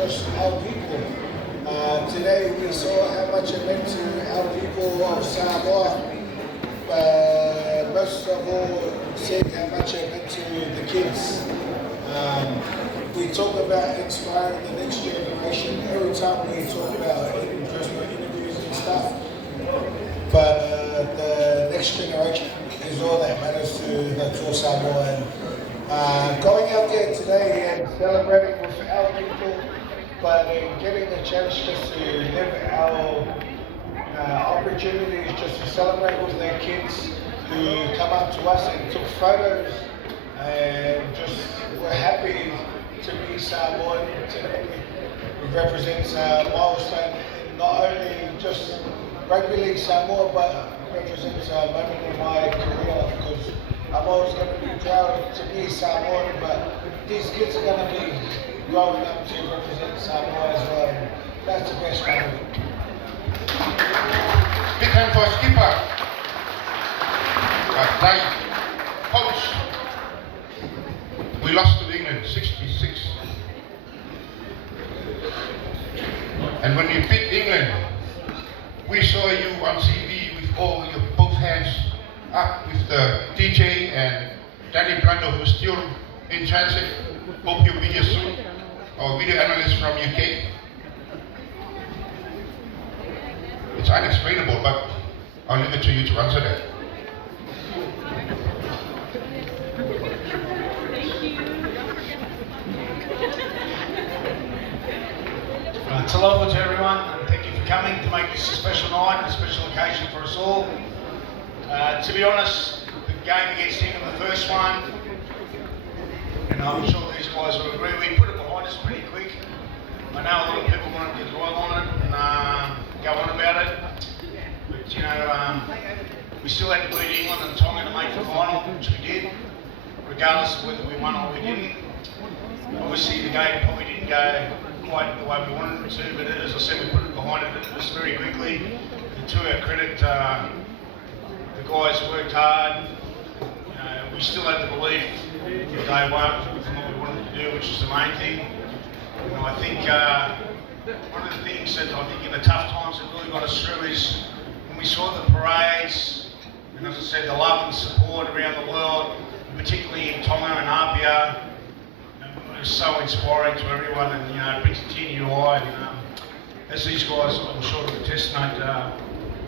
just our people. Today we saw how much it meant to our people of Samoa. Most of all, said how much it meant to the kids. We talk about inspiring the next generation every time we talk about personal interviews and stuff. But the next generation is all that matters to the Toa Samoa. And going out there today and celebrating with our people, but getting a chance just to live our opportunities, just to celebrate with their kids who come up to us and took photos, and just we're happy to be Samoan today. It represents a milestone in not only just rugby league Samoa, but represents a moment in my career, because I'm always going to be proud to be Samoan, but these kids are going to be growing up to represent Samoa as well. And that's the best part of it. Big hand for skipper. Right. Coach. We lost to England 66. And when you beat England, we saw you on TV with all your both hands up with the DJ and Danny Blundell, who's still in transit. Hope you'll video soon. Or video analyst from UK. It's unexplainable, but I'll leave it to you to answer that. Aloha to everyone, and thank you for coming to make this a special night, a special occasion for us all. To be honest, the game against England, the first one, and I'm sure these guys will agree, we put it behind us pretty quick. I know a lot of people wanted to dwell on it and go on about it, but you know, we still had to beat England and Tonga to make the final, which we did, regardless of whether we won or we didn't. Obviously the game probably didn't go quite the way we wanted it to, but as I said, we put it behind us very quickly. And to our credit, the guys worked hard. We still had the belief that they weren't from what we wanted to do, which is the main thing. And I think one of the things that I think in the tough times that really got us through is when we saw the parades, and as I said, the love and support around the world, particularly in Tonga and Apia. It was so inspiring to everyone, and you know, brings a tear to your eye. And as these guys, I'm sure will attest, mate,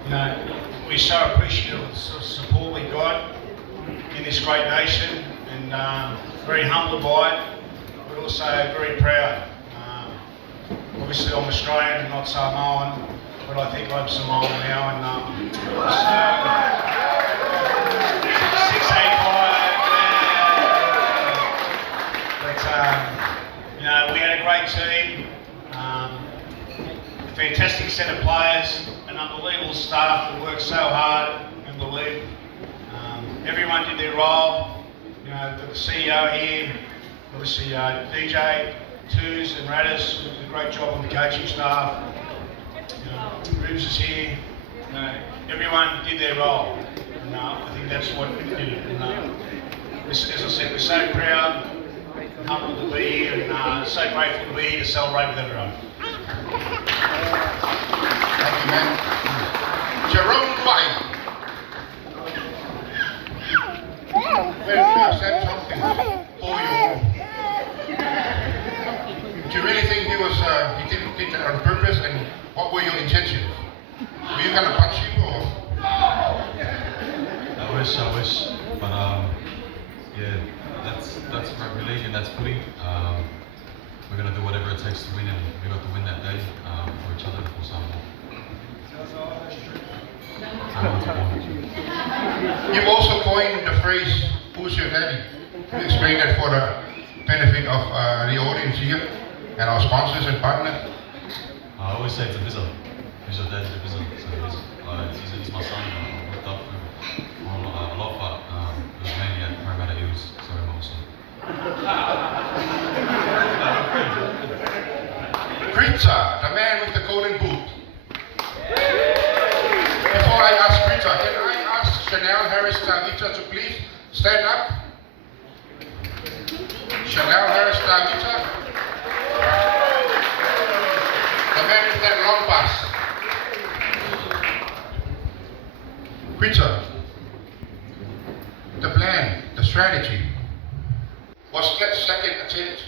you know, we're so appreciative of the support we got in this great nation, and very humbled by it, but also very proud. Obviously, I'm Australian and not Samoan, but I think I'm Samoan now, and you know, we had a great team, a fantastic set of players, an unbelievable staff that worked so hard and believed. Everyone did their role. You know, the CEO here, obviously DJ, Twos and Radders did a great job on the coaching staff. You know, Rubes is here. You know, everyone did their role. And I think that's what we did. And, as I said, we're so proud. Humbled to be here, and so grateful to be here to celebrate with everyone. Thank you, man. Jerome White. Well, said something for you. Do you really think he did that on purpose, and what were your intentions? Were you gonna punch him or? I wish, but yeah. That's rugby league and that's footy. We're going to do whatever it takes to win, and we got to win that day for each other and for Samoa. You've also coined the phrase, "Who's your daddy?" Can you explain that for the benefit of the audience here and our sponsors and partners? I always say it's a Vizzo. Who's your daddy? Vizzo. So he's my son. I looked up for a lot, but it was mainly at Parramatta Eels. Sorry, also. Pritza, the man with the golden boot. Before I ask Pritza, can I ask Chanel Harris Tavita to please stand up? Chanel Harris Tavita. pass. Peter, the plan, the strategy, was that second attempt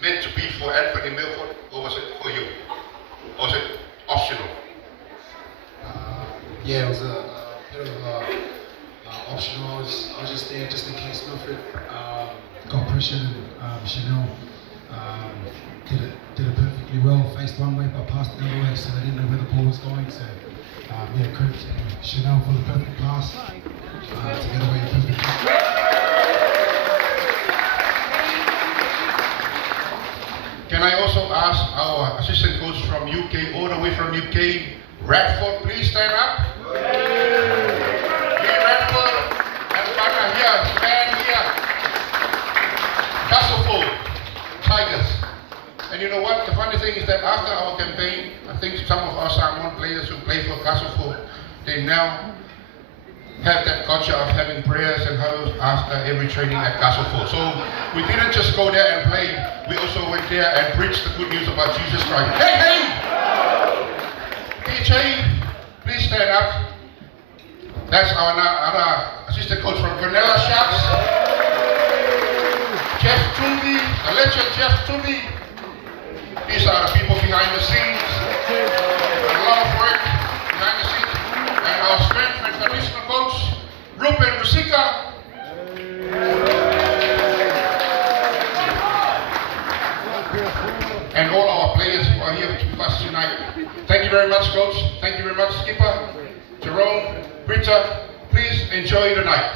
meant to be for Anthony Milford, or was it for you? Or was it optional? Yeah, it was a bit of optional. I was just there just in case Milford got pressure. Chanel did it perfectly well. Faced one way but passed the other way, so they didn't know where the ball was going. So yeah, credit to Chanel for the perfect pass to get away perfectly. Can I also ask our assistant coach from UK, all the way from UK, Radford, please stand up. Hey, Radford and partner here, stand here. Castleford Tigers. And you know what? The funny thing is that after our campaign, I think some of our Samoan players who play for Castleford, they now have that culture of having prayers and huddles after every training at Castleford. So we didn't just go there and play, we also went there and preached the good news about Jesus Christ. Hey, hey! DJ, please stand up. That's our other assistant coach from Cornella Sharks. Jeff Toomey, the legend Jeff Toomey. These are the people behind the scenes. A lot of work behind the scenes. And our strength and traditional coach, Ruben Rusika. And all our players who are here with us tonight. Thank you very much, coach. Thank you very much, skipper, Jerome, Britta. Please enjoy the night.